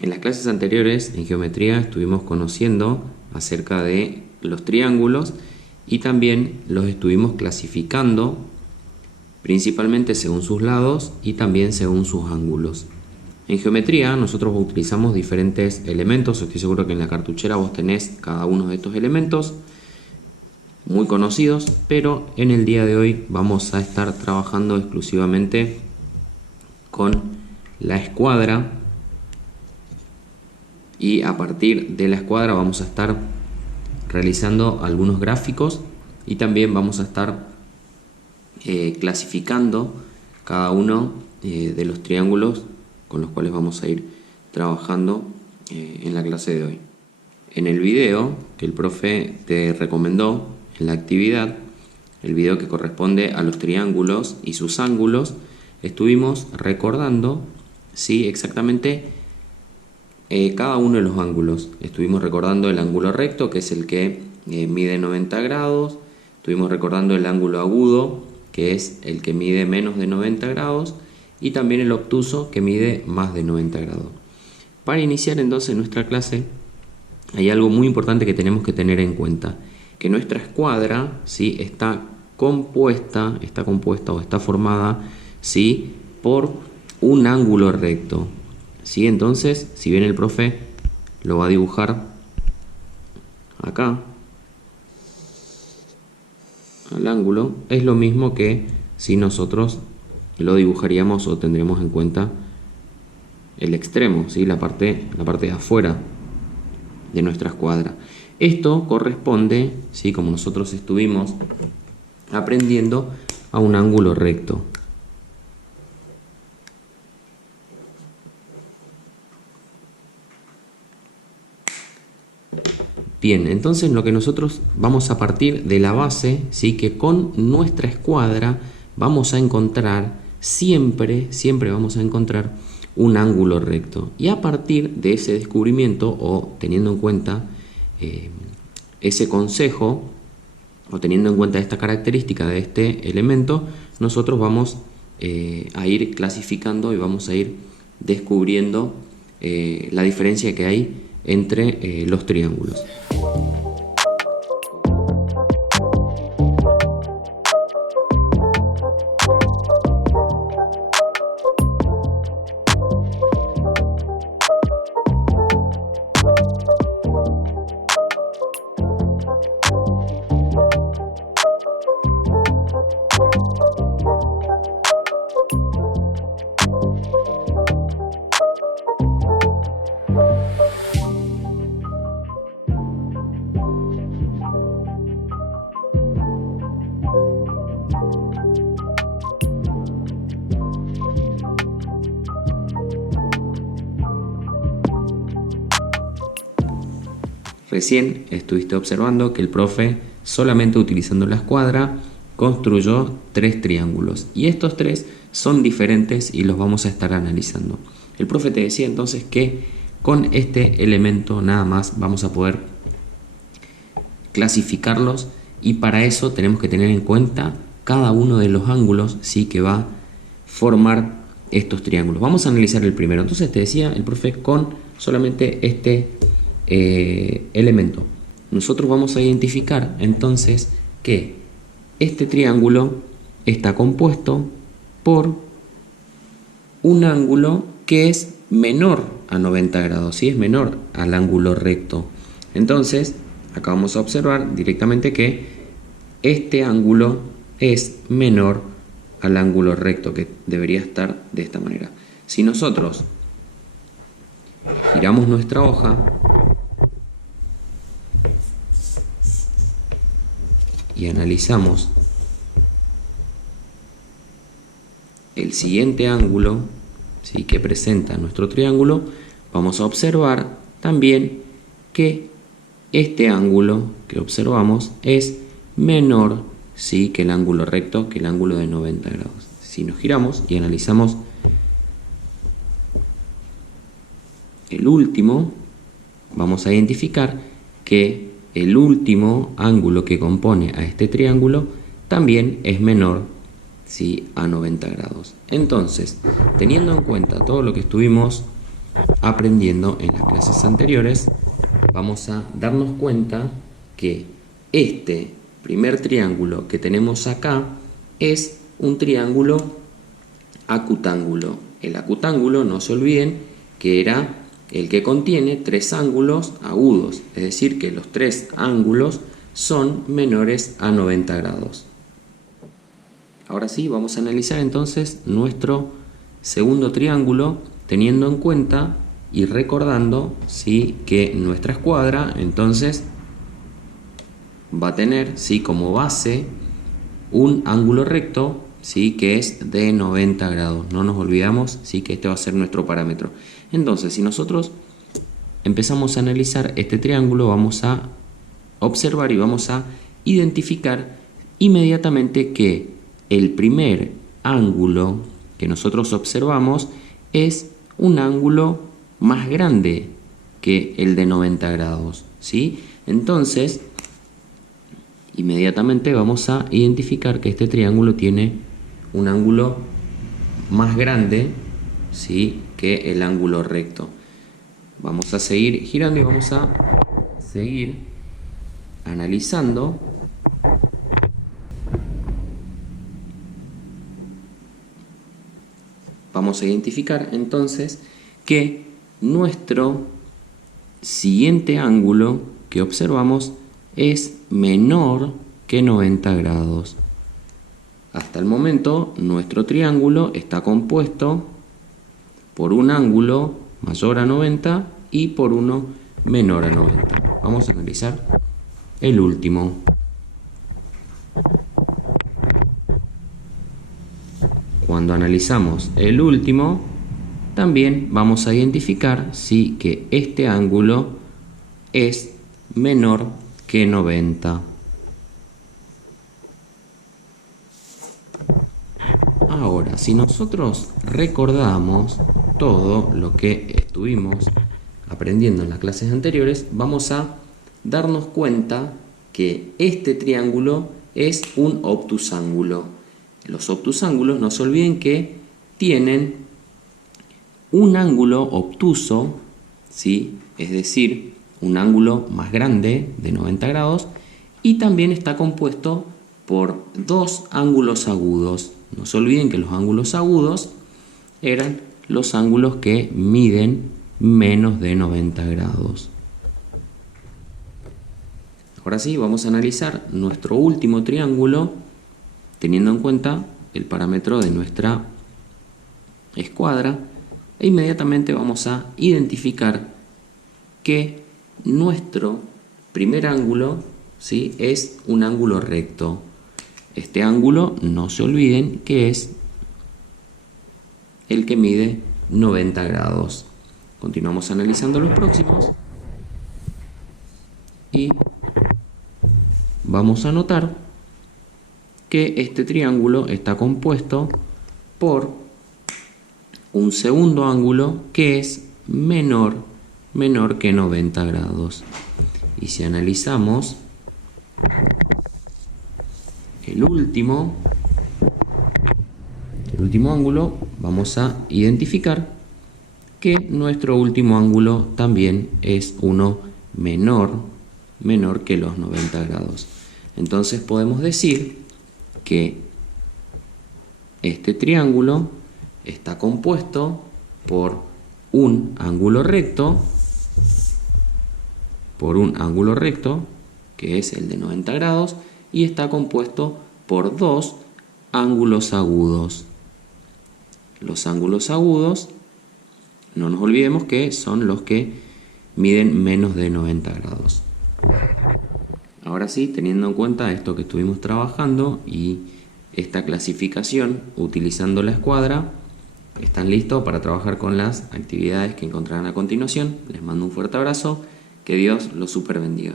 En las clases anteriores en geometría estuvimos conociendo acerca de los triángulos y también los estuvimos clasificando principalmente según sus lados y también según sus ángulos. En geometría nosotros utilizamos diferentes elementos, estoy seguro que en la cartuchera vos tenés cada uno de estos elementos muy conocidos, pero en el día de hoy vamos a estar trabajando exclusivamente con la escuadra y a partir de la escuadra vamos a estar realizando algunos gráficos y también vamos a estar clasificando cada uno de los triángulos con los cuales vamos a ir trabajando en la clase de hoy. En el video que el profe te recomendó en la actividad, el video que corresponde a los triángulos y sus ángulos, estuvimos recordando, ¿sí?, exactamente cada uno de los ángulos. Estuvimos recordando el ángulo recto, que es el que mide 90 grados. Estuvimos recordando el ángulo agudo, que es el que mide menos de 90 grados. Y también el obtuso, que mide más de 90 grados. Para iniciar entonces nuestra clase, hay algo muy importante que tenemos que tener en cuenta. Que nuestra escuadra, ¿sí?, está compuesta o está formada, ¿sí?, por un ángulo recto. ¿Sí? Entonces, si bien el profe lo va a dibujar acá, al ángulo, es lo mismo que si nosotros lo dibujaríamos o tendremos en cuenta el extremo, ¿sí?, la parte de afuera de nuestra escuadra. Esto corresponde, ¿sí?, como nosotros estuvimos aprendiendo, a un ángulo recto. Bien, entonces lo que nosotros vamos a partir de la base, ¿sí?, que con nuestra escuadra vamos a encontrar, siempre vamos a encontrar un ángulo recto. Y a partir de ese descubrimiento, o teniendo en cuenta ese consejo, o teniendo en cuenta esta característica de este elemento, nosotros vamos a ir clasificando y vamos a ir descubriendo la diferencia que hay entre los triángulos. Recién estuviste observando que el profe, solamente utilizando la escuadra, construyó 3 triángulos. Y estos 3 son diferentes y los vamos a estar analizando. El profe te decía entonces que con este elemento nada más vamos a poder clasificarlos, y para eso tenemos que tener en cuenta cada uno de los ángulos, ¿sí?, que va a formar estos triángulos. Vamos a analizar el primero. Entonces te decía el profe, con solamente este elemento nosotros vamos a identificar entonces que este triángulo está compuesto por un ángulo que es menor a 90 grados, ¿sí?, es menor al ángulo recto. Entonces acá vamos a observar directamente que este ángulo es menor al ángulo recto, que debería estar de esta manera. Si nosotros giramos nuestra hoja y analizamos el siguiente ángulo, ¿sí?, que presenta nuestro triángulo, vamos a observar también que este ángulo que observamos es menor, ¿sí?, que el ángulo recto, que el ángulo de 90 grados. Si nos giramos y analizamos el último, vamos a identificar que el último ángulo que compone a este triángulo también es menor, ¿sí?, a 90 grados. Entonces, teniendo en cuenta todo lo que estuvimos aprendiendo en las clases anteriores, vamos a darnos cuenta que este primer triángulo que tenemos acá es un triángulo acutángulo. El acutángulo, no se olviden, que era el que contiene tres ángulos agudos, es decir, que los tres ángulos son menores a 90 grados. Ahora sí, vamos a analizar entonces nuestro segundo triángulo, teniendo en cuenta y recordando, ¿sí?, que nuestra escuadra entonces va a tener, ¿sí?, como base un ángulo recto, ¿sí?, que es de 90 grados. No nos olvidamos, ¿sí?, que este va a ser nuestro parámetro. Entonces, si nosotros empezamos a analizar este triángulo, vamos a observar y vamos a identificar inmediatamente que el primer ángulo que nosotros observamos es un ángulo más grande que el de 90 grados, ¿sí? Entonces, inmediatamente vamos a identificar que este triángulo tiene un ángulo más grande, ¿sí?, que el ángulo recto. Vamos a seguir girando y vamos a seguir analizando vamos a identificar entonces que nuestro siguiente ángulo que observamos es menor que 90 grados. Hasta el momento nuestro triángulo está compuesto por un ángulo mayor a 90 y por uno menor a 90. Vamos a analizar el último. Cuando analizamos el último, también vamos a identificar, sí, que este ángulo es menor que 90. Ahora, si nosotros recordamos todo lo que estuvimos aprendiendo en las clases anteriores, vamos a darnos cuenta que este triángulo es un obtusángulo. Los obtusángulos, no se olviden que tienen un ángulo obtuso, ¿sí?, es decir, un ángulo más grande de 90 grados, y también está compuesto por dos ángulos agudos. No se olviden que los ángulos agudos eran los ángulos que miden menos de 90 grados. Ahora sí, vamos a analizar nuestro último triángulo, teniendo en cuenta el parámetro de nuestra escuadra, e inmediatamente vamos a identificar que nuestro primer ángulo, ¿sí?, es un ángulo recto. Este ángulo, no se olviden que es el que mide 90 grados. Continuamos analizando los próximos y vamos a notar que este triángulo está compuesto por un segundo ángulo que es menor que 90 grados. Y si analizamos el último ángulo, vamos a identificar que nuestro último ángulo también es uno menor que los 90 grados. Entonces podemos decir que este triángulo está compuesto por un ángulo recto, que es el de 90 grados, y está compuesto por dos ángulos agudos. Los ángulos agudos, no nos olvidemos que son los que miden menos de 90 grados. Ahora sí, teniendo en cuenta esto que estuvimos trabajando y esta clasificación utilizando la escuadra, están listos para trabajar con las actividades que encontrarán a continuación. Les mando un fuerte abrazo, que Dios los super bendiga.